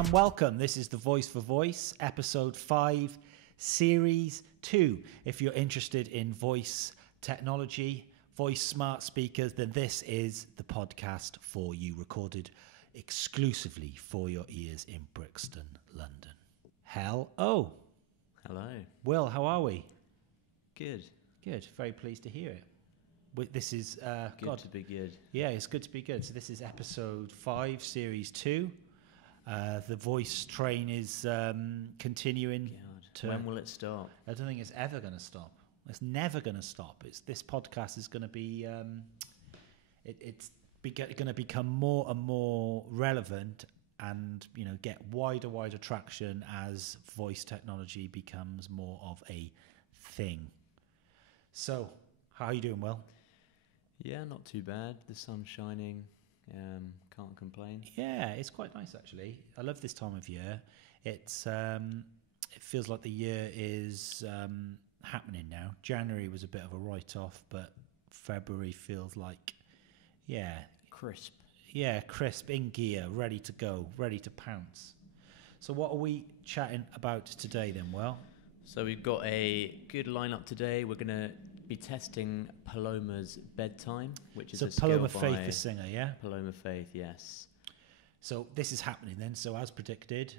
and welcome. This is The Voice for Voice, episode 5, series 2. If you're interested in voice technology, voice smart speakers, then this is the podcast for you, recorded exclusively for your ears in Brixton, London. Hello. Will, how are we? Good. Good. Very pleased to hear it. This is good to be good. Yeah, it's good to be good. So this is episode 5, series 2. The voice train is continuing. When will it stop? I don't think it's ever going to stop. It's never going to stop. This podcast is going to be it's going to become more and more relevant, and get wider traction as voice technology becomes more of a thing. So, how are you doing, Will? Yeah, not too bad. The sun's shining. Can't complain. Yeah, it's quite nice actually. I love this time of year. It's it feels like the year is happening now. January was a bit of a write-off, but February feels like, crisp. Yeah, crisp, in gear, ready to go, ready to pounce. So what are we chatting about today then, Will? So we've got a good lineup today. We're going to be testing Paloma's Bedtime, which is a Paloma skill Faith, by the singer, yeah? Paloma Faith, yes. So this is happening then. So as predicted,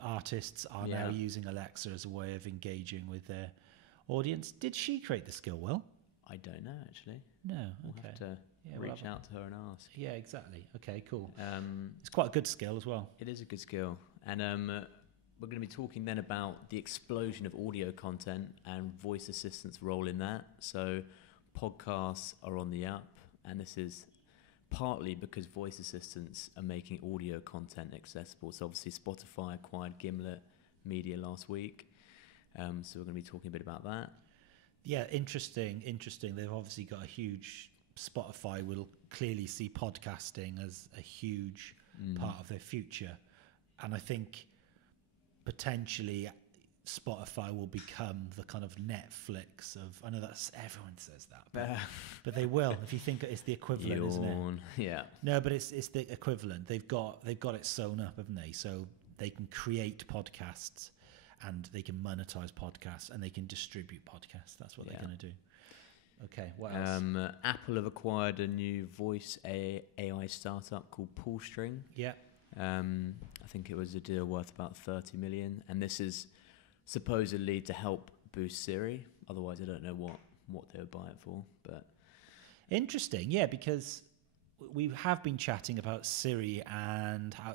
artists are now using Alexa as a way of engaging with their audience. Did she create the skill, Will? I don't know, actually. No, We'll okay. have to reach out to her and ask. Yeah, exactly. Okay, cool. It's quite a good skill as well. It is a good skill. And we're going to be talking then about the explosion of audio content and voice assistants' role in that. So podcasts are on the up, and this is partly because voice assistants are making audio content accessible. So obviously Spotify acquired Gimlet Media last week. So we're going to be talking a bit about that. Yeah, interesting. They've obviously got a huge... Spotify will clearly see podcasting as a huge part of their future. And I think potentially Spotify will become the kind of Netflix of... I know that's... Everyone says that. But they will. If you think it's the equivalent, isn't it? Yeah. No, but it's the equivalent. They've got it sewn up, haven't they? So they can create podcasts and they can monetize podcasts and they can distribute podcasts. That's what they're going to do. Okay, what else? Apple have acquired a new voice AI startup called Pullstring. Yeah. I think it was a deal worth about 30 million, and this is supposedly to help boost Siri. Otherwise, I don't know what they would buy it for. But interesting, yeah, because we have been chatting about Siri and how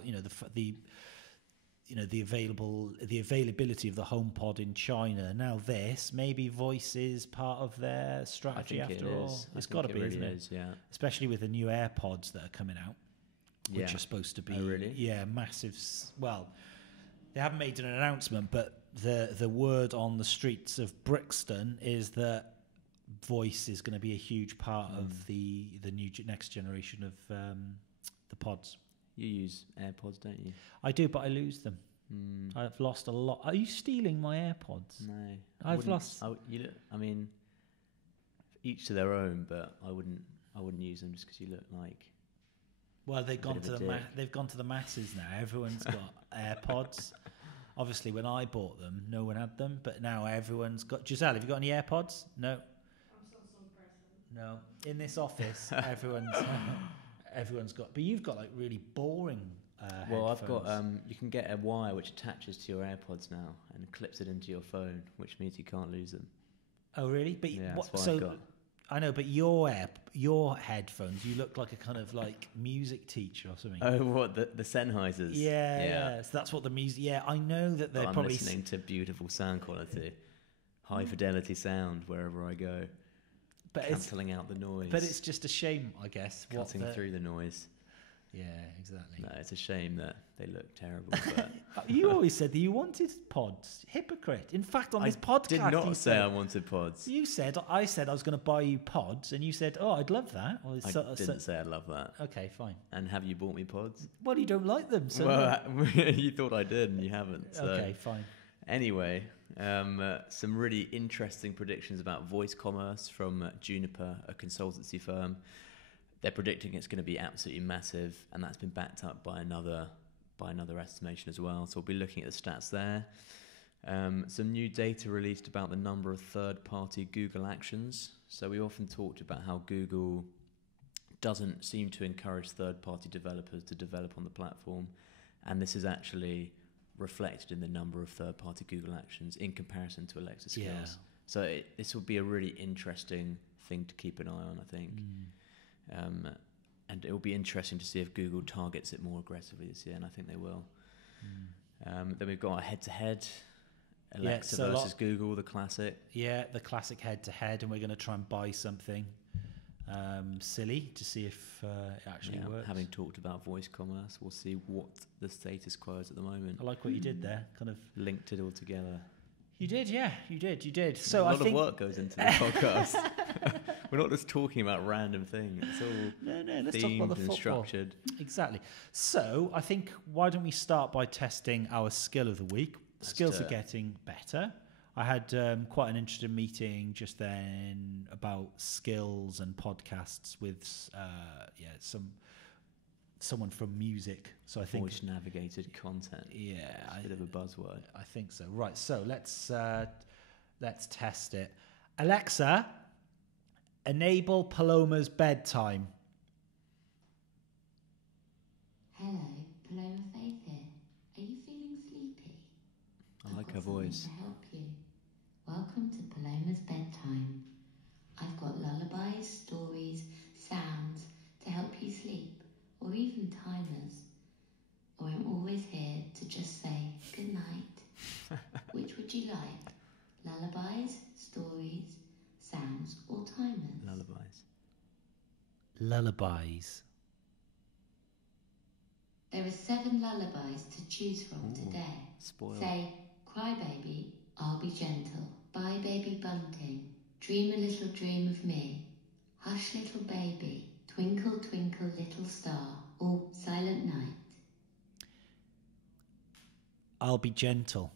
the availability of the HomePod in China. Now this, maybe voice is part of their strategy after all. It's got to be, isn't it? Yeah. Especially with the new AirPods that are coming out, which are supposed to be massive. Well, they haven't made an announcement, but the word on the streets of Brixton is that voice is going to be a huge part of the new next generation of the pods. You use AirPods, don't you? I do, but I lose them. I've lost a lot. Are you stealing my AirPods? No. I've lost... I mean, each to their own, but I wouldn't use them just because you look like... Well, they've gone to the masses now. Everyone's got AirPods. Obviously, when I bought them, no one had them, but now everyone's got... Giselle, have you got any AirPods? No. I'm still some person. No. In this office, everyone's got... But you've got like really boring well, headphones. I've got... you can get a wire which attaches to your AirPods now and clips it into your phone, which means you can't lose them. Oh, really? But yeah, that's what I've got. I know, but your headphones, you look like a kind of like music teacher or something. Oh, what, the Sennheisers? Yeah. So that's what the music... Yeah, I know that they're probably... I'm listening to beautiful sound quality, high fidelity sound wherever I go, but cancelling out the noise. But it's just a shame, I guess. Cutting through the noise. Yeah, exactly. No, it's a shame that they look terrible. But you always said that you wanted pods. Hypocrite. In fact, on this podcast... I did not say I wanted pods. I said I was going to buy you pods, and you said, oh, I'd love that. I didn't say I'd love that. Okay, fine. And have you bought me pods? Well, you don't like them, so... Well, you thought I did, and you haven't. So. Okay, fine. Anyway, some really interesting predictions about voice commerce from Juniper, a consultancy firm. They're predicting it's going to be absolutely massive, and that's been backed up by another by another estimation as well. So we'll be looking at the stats there. Some new data released about the number of third-party Google actions. So we often talked about how Google doesn't seem to encourage third-party developers to develop on the platform, and this is actually reflected in the number of third-party Google actions in comparison to Alexa skills. Yeah. So this will be a really interesting thing to keep an eye on, I think. And it will be interesting to see if Google targets it more aggressively this year, and I think they will. Then we've got a head-to-head, Alexa versus Google, the classic. Yeah, the classic head-to-head, and we're going to try and buy something silly to see if it actually works. Having talked about voice commerce, we'll see what the status quo is at the moment. I like what you did there, kind of linked it all together. You did, yeah, you did. So a lot of work goes into the podcast. We're not just talking about random things. It's all let's talk about the football. Structured. Exactly. So I think, why don't we start by testing our skill of the week? Skills are getting better. I had quite an interesting meeting just then about skills and podcasts with someone from music. So I think voice navigated content. Yeah, a bit of a buzzword. I think so. Right. So let's test it. Alexa, enable Paloma's bedtime. Hello, Paloma Faith here. Are you feeling sleepy? I like her voice. To help you. Welcome to Paloma's bedtime. I've got lullabies, stories, sounds to help you sleep, or even timers. Or I'm always here to just say good night. Which would you like? Lullabies, stories, sounds, or timers? Lullabies. There are 7 lullabies to choose from today. Spoiled. Say, cry baby, I'll be gentle. Bye baby bunting, dream a little dream of me. Hush little baby, twinkle twinkle little star. Or silent night. I'll be gentle.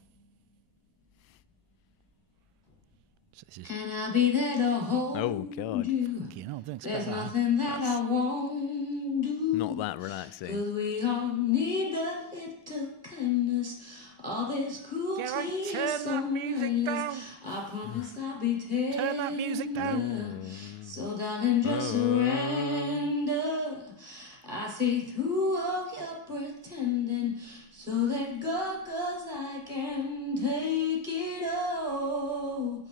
And I'll be there to hold God. you. There's nothing that I won't do. Not that relaxing. 'Cause we all need a little kindness. All this cruelty is so turn that music down. I promise I'll be tender. Turn that music down. So darling, just surrender. I see through all your pretending. So let go, 'cause I can take it all.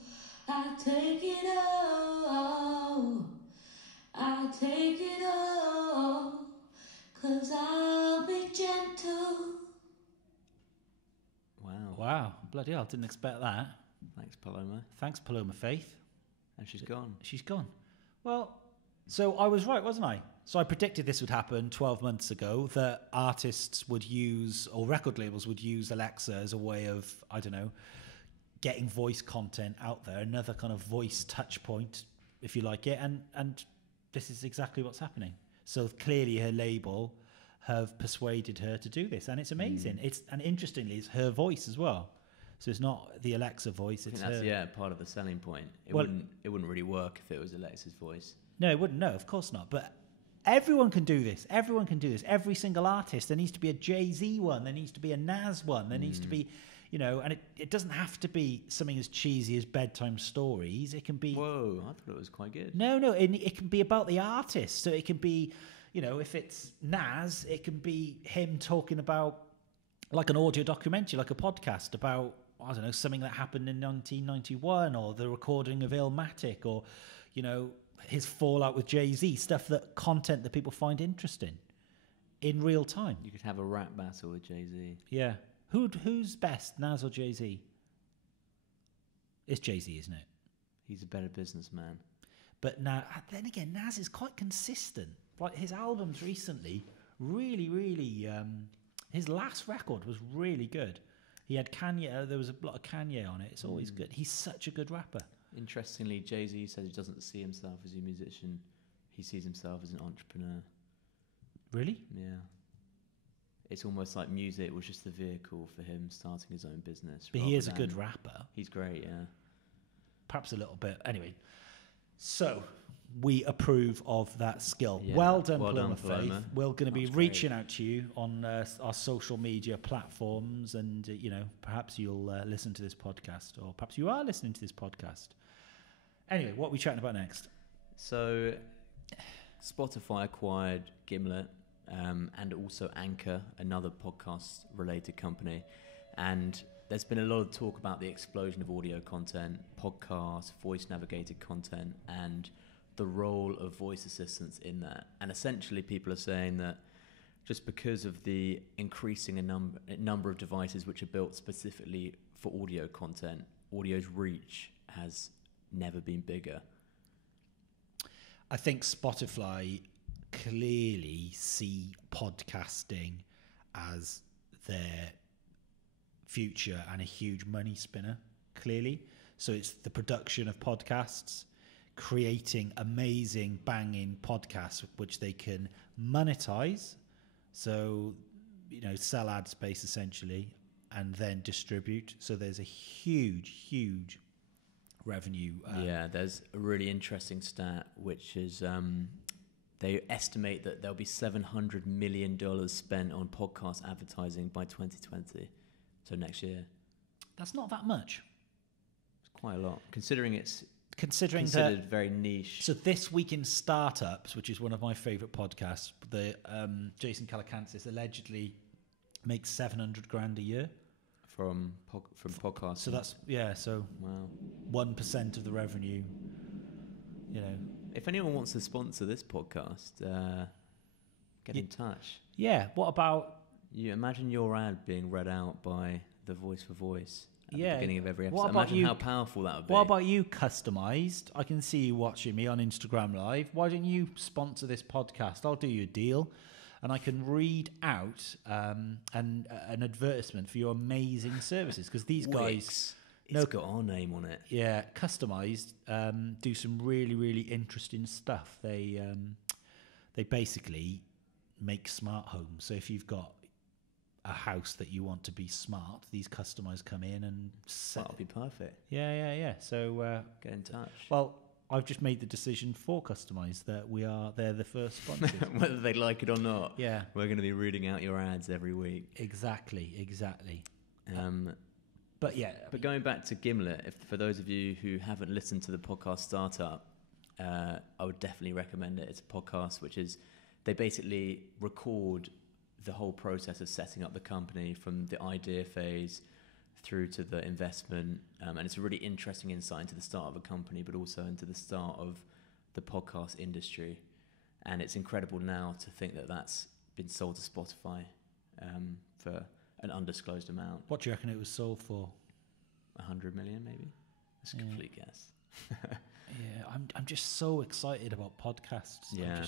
I take it all. I take it all. 'Cause I'll be gentle. Wow. Bloody hell, didn't expect that. Thanks, Paloma. Thanks, Paloma Faith. And she's gone. Well, so I was right, wasn't I? So I predicted this would happen 12 months ago, that artists would use, or record labels would use Alexa as a way of, I don't know, getting voice content out there, another kind of voice touch point, if you like it. And this is exactly what's happening. So clearly her label have persuaded her to do this, and it's amazing. And interestingly, it's her voice as well. So it's not the Alexa voice. It's her. That's part of the selling point. It wouldn't really work if it was Alexa's voice. No, it wouldn't. No, of course not. But everyone can do this. Everyone can do this. Every single artist. There needs to be a Jay-Z one. There needs to be a Nas one. There needs to be, and it doesn't have to be something as cheesy as bedtime stories. It can be. Whoa, I thought it was quite good. No, it can be about the artist. So it can be, if it's Nas, it can be him talking about like an audio documentary, like a podcast about, I don't know, something that happened in 1991, or the recording of Illmatic, or, his fallout with Jay-Z, content that people find interesting in real time. You could have a rap battle with Jay-Z. Yeah. Who's best, Nas or Jay-Z? It's Jay-Z, isn't it? He's a better businessman. But now, then again, Nas is quite consistent. Like his albums recently, really, really, his last record was really good. He had Kanye, there was a lot of Kanye on it. It's always good. He's such a good rapper. Interestingly, Jay-Z says he doesn't see himself as a musician. He sees himself as an entrepreneur. Really? Yeah. It's almost like music was just the vehicle for him starting his own business. But he is a good rapper. He's great, yeah. Perhaps a little bit. Anyway, so we approve of that skill. Yeah, Well done, well Paloma done, Paloma. Faith. We're going to be That's reaching great. out to you on our social media platforms, and perhaps you'll listen to this podcast, or perhaps you are listening to this podcast. Anyway, what are we chatting about next? So, Spotify acquired Gimlet, and also Anchor, another podcast-related company, and there's been a lot of talk about the explosion of audio content, podcasts, voice-navigated content, and the role of voice assistants in that. And essentially, people are saying that just because of the increasing number of devices which are built specifically for audio content, audio's reach has never been bigger. I think Spotify clearly see podcasting as their future and a huge money spinner, clearly. So it's the production of podcasts, creating amazing, banging podcasts which they can monetize. So, sell ad space essentially, and then distribute. So there's a huge revenue. There's a really interesting stat, which is they estimate that there'll be $700 million spent on podcast advertising by 2020. So next year. That's not that much. It's quite a lot, considering it's considered very niche. So This Week in Startups, which is one of my favourite podcasts, the Jason Calacanis allegedly makes $700,000 a year from podcasts. So that's wow, 1% of the revenue. If anyone wants to sponsor this podcast, get in touch. Yeah. What about? You imagine your ad being read out by the voice for voice at the beginning of every What episode. about Imagine how powerful that would be. What about you, customised? I can see you watching me on Instagram Live. Why don't you sponsor this podcast? I'll do you a deal, and I can read out an advertisement for your amazing services, because these guys, it's got our name on it. Yeah, customised, do some really interesting stuff. They basically make smart homes. So if you've got a house that you want to be smart, these customers come in and That'll be perfect. Yeah. So get in touch. Well, I've just made the decision for Customize that they're the first sponsors. Whether they like it or not. Yeah. We're going to be reading out your ads every week. Exactly. But going back to Gimlet, for those of you who haven't listened to the podcast Startup, I would definitely recommend it. It's a podcast which is, they basically record the whole process of setting up the company from the idea phase through to the investment. And it's a really interesting insight into the start of a company, but also into the start of the podcast industry. And it's incredible now to think that that's been sold to Spotify for an undisclosed amount. What do you reckon it was sold for? 100 million, maybe? That's a complete guess. Yeah, I'm just so excited about podcasts. Yeah.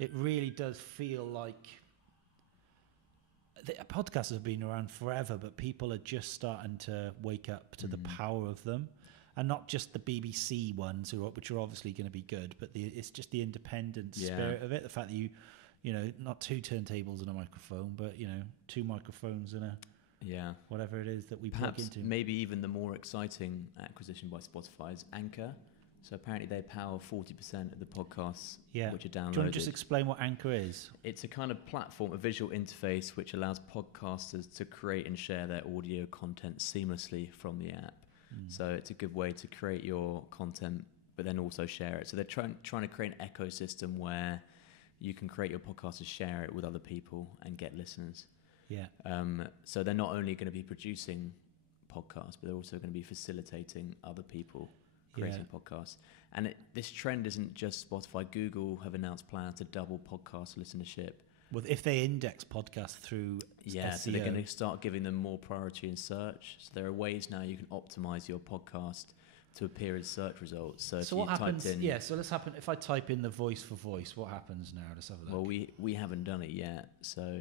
It really does feel like podcasts have been around forever, but people are just starting to wake up to the power of them, and not just the BBC ones, which are obviously going to be good, but it's just the independent spirit of it. The fact that you not two turntables and a microphone, but two microphones and a whatever it is that we plug into. Maybe even the more exciting acquisition by Spotify is Anchor. So apparently they power 40% of the podcasts which are downloaded. Do you want to just explain what Anchor is? It's a kind of platform, a visual interface which allows podcasters to create and share their audio content seamlessly from the app. So it's a good way to create your content, but then also share it. So they're trying to create an ecosystem where you can create your podcast and share it with other people and get listeners. Yeah. So they're not only going to be producing podcasts, but they're also going to be facilitating other people creating podcasts. And this trend isn't just Spotify. Google have announced plans to double podcast listenership. Well, if they index podcasts through SEO. So they're going to start giving them more priority in search. So there are ways now you can optimize your podcast to appear in search results. So if what you happens? typed in, If I type in the voice for voice, what happens now? Let's have a look. Well, we haven't done it yet, so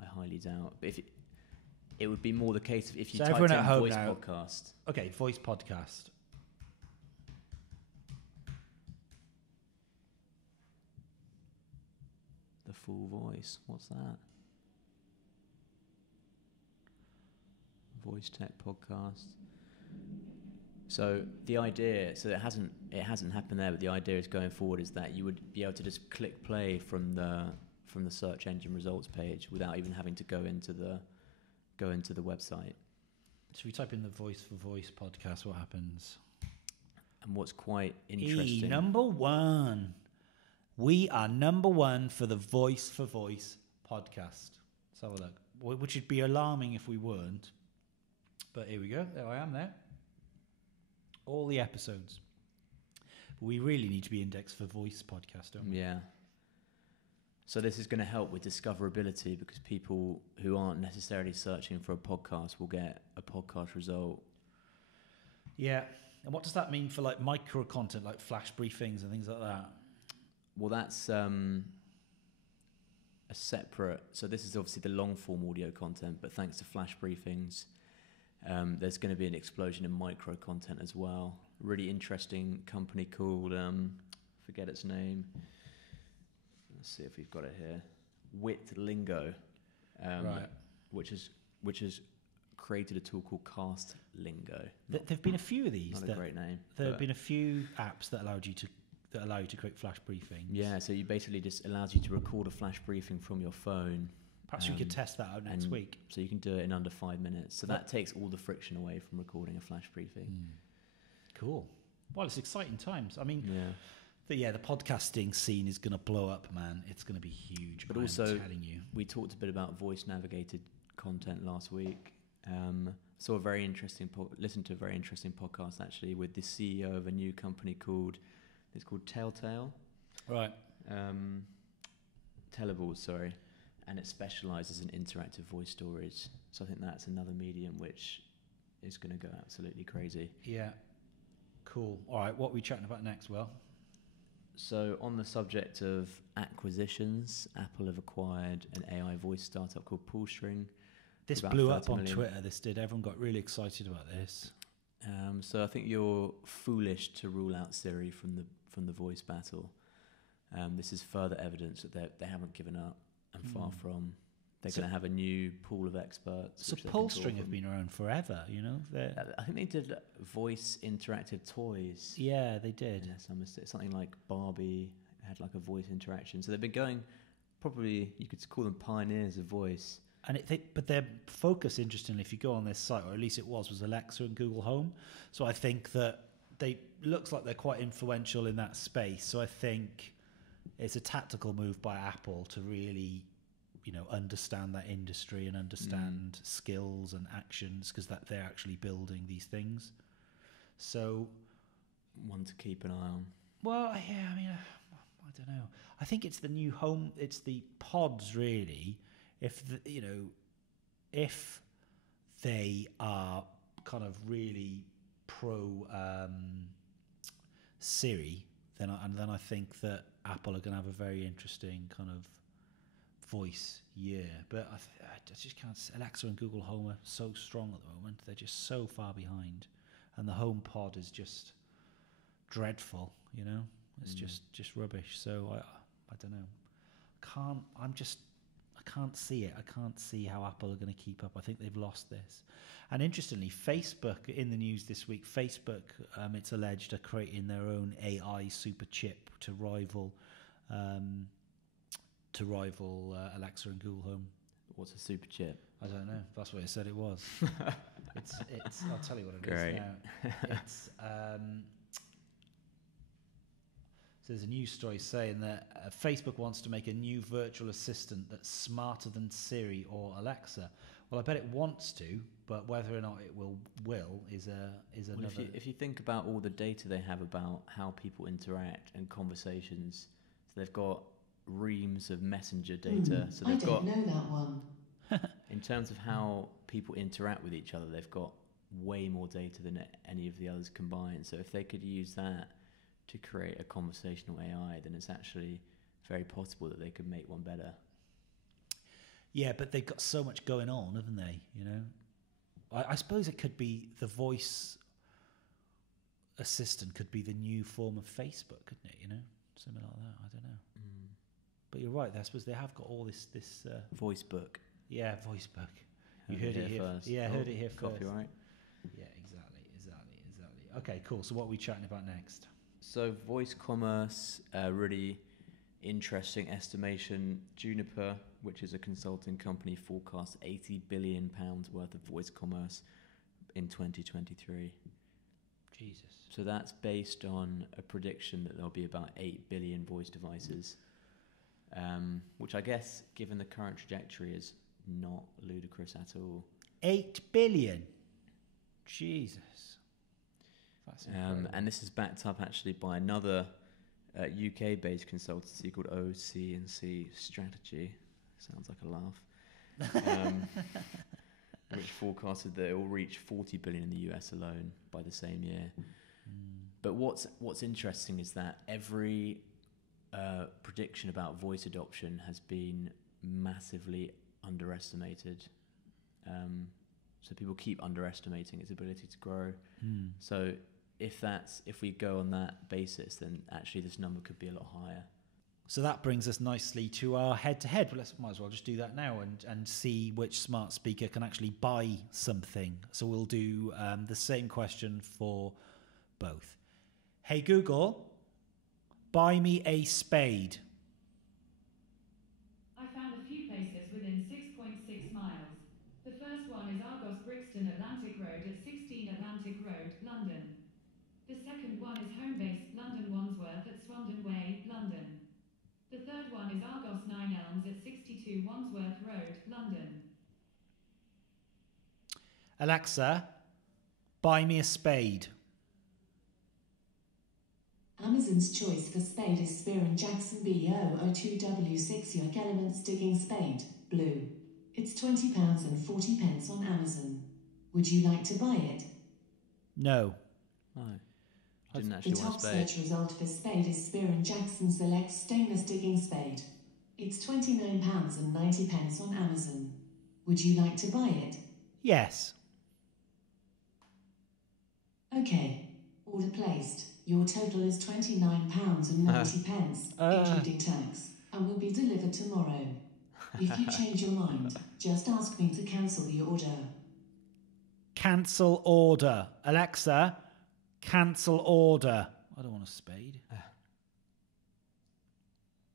I highly doubt. But if it would be more the case if you typed in voice podcast. Okay, voice podcast. The full voice. What's that? Voice Tech podcast. So the idea, so it hasn't happened there, but the idea is going forward is that you would be able to just click play from the search engine results page without even having to go into the website. So we type in the Voice for Voice podcast, what happens? And what's quite interesting... number one. We are number one for the Voice for Voice podcast. Let's have a look. Which would be alarming if we weren't. But here we go. There I am there. All the episodes. But we really need to be indexed for voice podcast, don't we? Yeah. So this is going to help with discoverability because people who aren't necessarily searching for a podcast will get a podcast result. Yeah. And what does that mean for like micro content, like flash briefings and things like that? Well, that's a separate... So this is obviously the long-form audio content, but thanks to flash briefings... there's going to be an explosion in micro content as well. Really interesting company called, forget its name. Let's see if we've got it here. Witlingo, right. Which has created a tool called Cast Lingo. There've been a few of these. Not a great name. There have been a few apps that allow you to create flash briefings. Yeah, so you basically just allows you to record a flash briefing from your phone. Perhaps we could test that out next week. So you can do it in under 5 minutes. So that takes all the friction away from recording a flash briefing. Cool. Well, it's exciting times. I mean, yeah. The podcasting scene is going to blow up, man. It's going to be huge. But I'm also, telling you. We talked a bit about voice-navigated content last week. Saw a very interesting, listened to a very interesting podcast actually with the CEO of a new company called Telltale. Right. Tellables, sorry. And it specialises in interactive voice stories. So I think that's another medium which is going to go absolutely crazy. Yeah. Cool. All right, what are we chatting about next, Will? So on the subject of acquisitions, Apple have acquired an AI voice startup called Pullstring. This blew up on Twitter, this did. Everyone got really excited about this. So I think you're foolish to rule out Siri from the voice battle. This is further evidence that they haven't given up. And far from, they're going to have a new pool of experts. So Pullstring have been around forever, you know. I think they did voice interactive toys. Yeah, they did. Unless something like Barbie had like a voice interaction. So they've been going. Probably you could call them pioneers of voice. And but their focus, interestingly, if you go on their site, or at least it was Alexa and Google Home. So I think that looks like they're quite influential in that space. So I think it's a tactical move by Apple to really, understand that industry and understand skills and actions, because that they're actually building these things. So, one to keep an eye on. Well, yeah, I mean, I don't know. I think it's the new home. It's the pods, really. If they are kind of really pro Siri, then I think that Apple are going to have a very interesting kind of voice year. But I just can't. Alexa and Google Home are so strong at the moment. They're just so far behind, and the Home Pod is just dreadful. It's just rubbish. So I don't know. I can't see it. I can't see how Apple are going to keep up. I think they've lost this. And interestingly, Facebook, in the news this week, Facebook, it's alleged, are creating their own AI super chip to rival Alexa and Google Home. What's a super chip? I don't know. That's what it said it was. It's. I'll tell you what it Great. is now. It's. So there's a news story saying that Facebook wants to make a new virtual assistant that's smarter than Siri or Alexa. Well, I bet it wants to, but whether or not it will is another. If you think about all the data they have about how people interact and conversations, so they've got reams of messenger data. So they've got. I don't know that one. In terms of how people interact with each other, they've got way more data than any of the others combined. So if they could use that to create a conversational AI, then it's actually very possible that they could make one better. Yeah, but they've got so much going on, haven't they? I suppose it could be the voice assistant could be the new form of Facebook, couldn't it? Something like that. I don't know. But you're right. I suppose they have got all this voice book. Yeah, voice book. You heard it here first. Yeah, heard it here first. Copyright. Yeah, exactly. Okay, cool. So what are we chatting about next? So voice commerce, really interesting estimation. Juniper, which is a consulting company, forecasts £80 billion worth of voice commerce in 2023. Jesus. So that's based on a prediction that there'll be about 8 billion voice devices, which I guess, given the current trajectory, is not ludicrous at all. 8 billion? Jesus. That's incredible. And this is backed up actually by another UK-based consultancy called OC&C Strategy. Sounds like a laugh. Which forecasted that it will reach 40 billion in the US alone by the same year. But what's interesting is that every prediction about voice adoption has been massively underestimated. So people keep underestimating its ability to grow. So if we go on that basis, then actually this number could be a lot higher. So that brings us nicely to our head-to-head. Well, might as well just do that now and see which smart speaker can actually buy something. So we'll do the same question for both. Hey Google, buy me a spade. I found a few places within 6.6 miles. The first one is Argos Brixton Atlantic Road at 16 Atlantic Road, London. The second one is Homebase, London Wandsworth at Swandon Way, London. The third one is Argos 9 Elms at 62 Wandsworth Road, London. Alexa, buy me a spade. Amazon's choice for spade is Spear & Jackson B002W6 Yoke Elements Digging Spade, blue. It's £20.40 on Amazon. Would you like to buy it? No. No. Didn't actually The want top a spade. search result for spade is Spear & Jackson Select Stainless Digging Spade. It's £29.90 on Amazon. Would you like to buy it? Yes. Okay. Order placed. Your total is £29.90, including tax, and will be delivered tomorrow. If you change your mind, just ask me to cancel the order. Cancel order. Alexa, cancel order. I don't want a spade.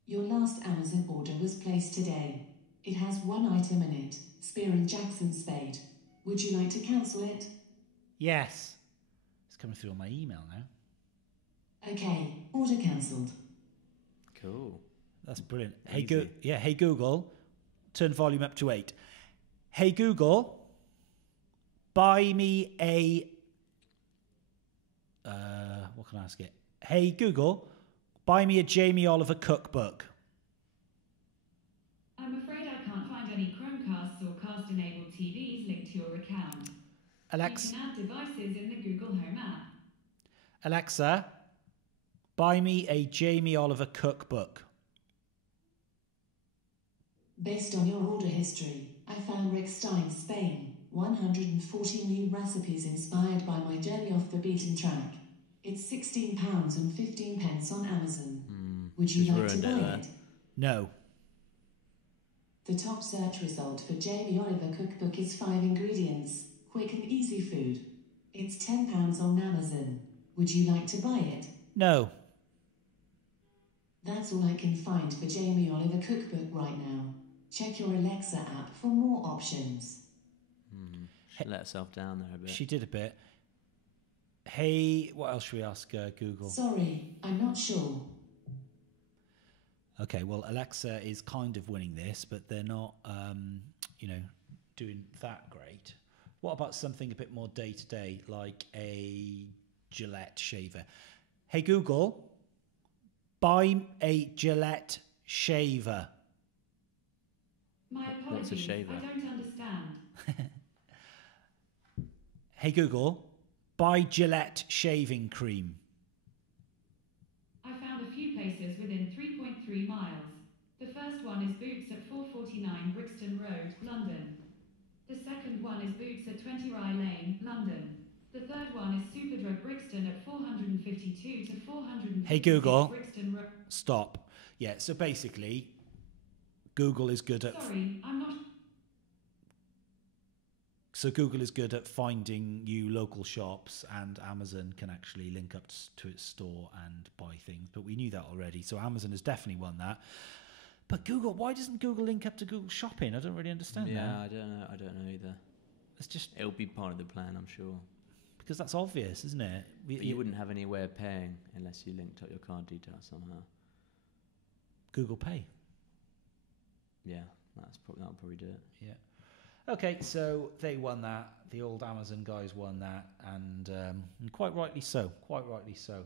Your last Amazon order was placed today. It has one item in it, Spear & Jackson Spade. Would you like to cancel it? Yes. It's coming through on my email now. Okay, order cancelled. Cool. That's brilliant. Easy. Hey Google, turn volume up to 8. Hey Google, buy me a... what can I ask it? Hey Google, buy me a Jamie Oliver cookbook. I'm afraid I can't find any Chromecasts or cast-enabled TVs linked to your account. You can add devices in the Google Home app. Alexa, buy me a Jamie Oliver cookbook. Based on your order history, I found Rick Stein, Spain, 140 new recipes inspired by my journey off the beaten track. It's £16.15 on Amazon. Would you like to buy it? No. The top search result for Jamie Oliver cookbook is 5 ingredients, quick and easy food. It's £10 on Amazon. Would you like to buy it? No. That's all I can find for Jamie Oliver cookbook right now. Check your Alexa app for more options. She let herself down there a bit. She did a bit. Hey, what else should we ask Google? Sorry, I'm not sure. Okay, well, Alexa is kind of winning this, but they're not, doing that great. What about something a bit more day-to-day, like a Gillette shaver? Hey, Google, buy a Gillette shaver. My apologies, What's a shaver? I don't understand. Hey, Google, buy Gillette shaving cream. I found a few places within 3.3 miles. The first one is Boots at 449 Brixton Road, London. The second one is Boots at 20 Rye Lane, London. The third one is Superdrug Brixton at 452 to 456 Hey, Google, Brixton Road. stop. Yeah, so basically, Google is good at... Sorry, I'm not... So Google is good at finding you local shops, and Amazon can actually link up to its store and buy things. But we knew that already. So Amazon has definitely won that. But Google, why doesn't Google link up to Google Shopping? I don't really understand that. Yeah, I don't know either. It's just It'll be part of the plan, I'm sure. because that's obvious, isn't it? But you wouldn't have any way of paying unless you linked up your card details somehow. Google Pay. Yeah, that'll probably do it. Yeah. Okay, so they won that. The old Amazon guys won that, and quite rightly so. Quite rightly so.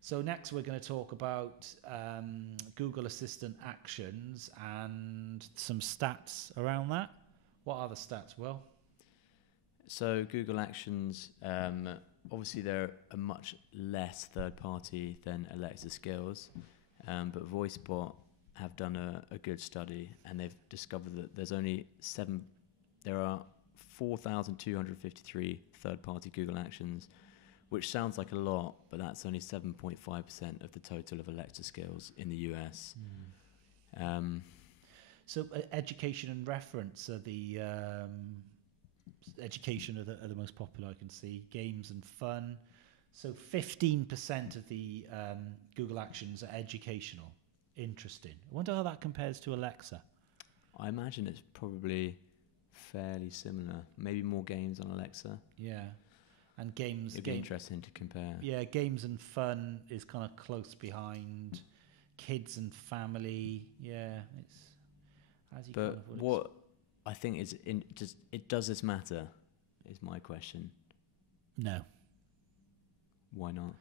So next we're going to talk about Google Assistant actions and some stats around that. What are the stats, Will? So Google Actions, obviously they're a much less third party than Alexa skills, but VoiceBot have done a good study, and they've discovered that there are 4,253 third party Google Actions, which sounds like a lot, but that's only 7.5% of the total of Alexa skills in the US. So education and reference are the education are the most popular I can see. Games and fun. So 15% of the Google Actions are educational. Interesting. I wonder how that compares to Alexa. I imagine it's probably fairly similar. Maybe more games on Alexa. Yeah. And games... It'd be interesting to compare. Yeah, games and fun is kind of close behind. Kids and family, yeah. It's... As you But kind of what I think is... does this matter, is my question. No. Why not?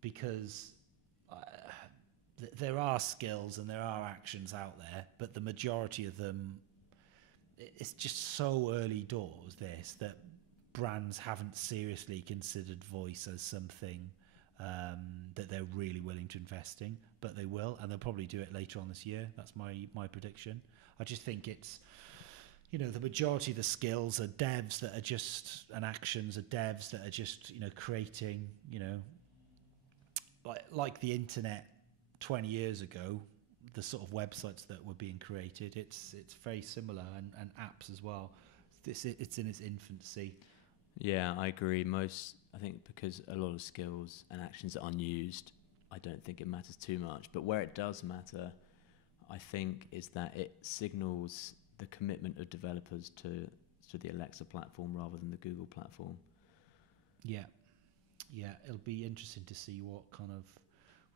Because there are skills and there are actions out there, but the majority of them, it's just so early doors, that brands haven't seriously considered voice as something that they're really willing to invest in, but they will, and they'll probably do it later on this year. That's my prediction. I just think it's, the majority of the skills are devs that are just, and actions are devs that are just, creating, like the internet 20 years ago, the sort of websites that were being created, it's very similar, and apps as well. It's in its infancy. Yeah, I agree. I think because a lot of skills and actions are unused, I don't think it matters too much. But where it does matter, I think, is that it signals the commitment of developers to the Alexa platform rather than the Google platform. Yeah, it'll be interesting to see what kind of...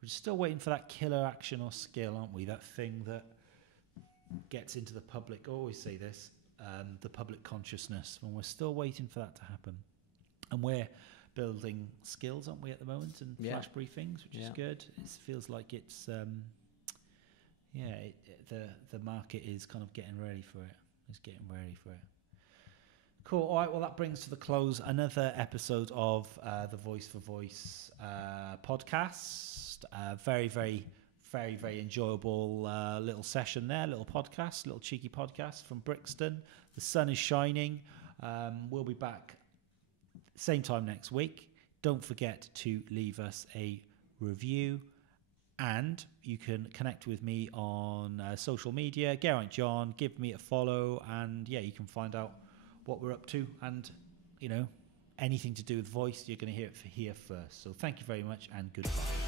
We're still waiting for that killer action or skill, aren't we? That thing that gets into the public... I always say this. The public consciousness, and we're still waiting for that to happen. And we're building skills, aren't we, at the moment, and flash briefings, which is good. It feels like it's the market is kind of getting ready for it. It's getting ready for it. Cool. All right, well, that brings to the close another episode of the Voice for Voice podcast. Very, very, very, very enjoyable little session there, little podcast, little cheeky podcast from Brixton. The sun is shining. We'll be back same time next week. Don't forget to leave us a review, and you can connect with me on social media, Geraint John. Give me a follow, and you can find out what we're up to, and anything to do with voice, you're going to hear it here first. So thank you very much, and goodbye.